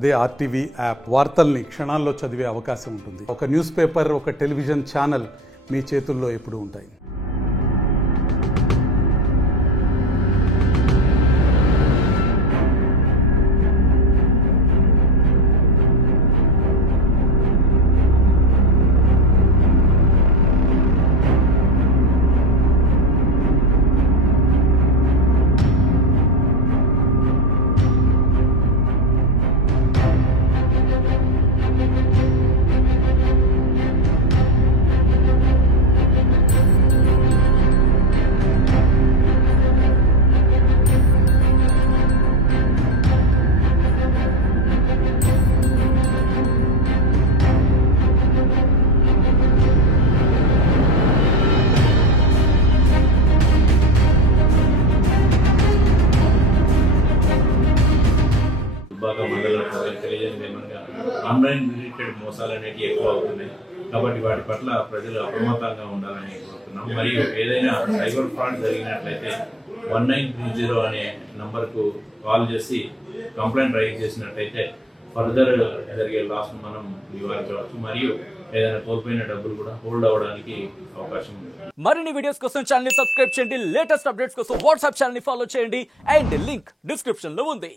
అదే RTV app వార్తల్ని క్షణాల్లో చదివే అవకాశం ఉంటుంది. ఒక న్యూస్ పేపర్, ఒక టెలివిజన్ ఛానల్ మీ చేతుల్లో ఎప్పుడూ ఉంటాయి. బాగా మండలం తెలియజేయడం ఏమనగా ఆన్లైన్ రిలేటెడ్ మోసాలు అనేవి ఎక్కువ అవుతున్నాయి. కాబట్టి వాటి పట్ల ప్రజలు అప్రమత్తంగా ఉండాలని కోరుతున్నాం. మరియు ఏదైనా సైబర్ ఫ్రాడ్ జరిగినట్లయితే 1930 అనే నంబర్కు కాల్ చేసి కంప్లైంట్ రైజ్ చేసినట్లయితే ఫర్దర్ జరిగే లాస్ మనం నివారించవచ్చు. మరియు ఏదైనా కోల్పోయిన డబ్బులు కూడా హోల్డ్ అవ్వడానికి అవకాశం ఉంది. మరిన్ని వీడియోస్ కోసం ఛానల్ ని సబ్స్క్రైబ్ చేయండి. లేటెస్ట్ అప్డేట్స్ కోసం వాట్సాప్ ఛానల్ ని ఫాలో చేయండి. అండ్ లింక్ డిస్క్రిప్షన్ లో ఉంది.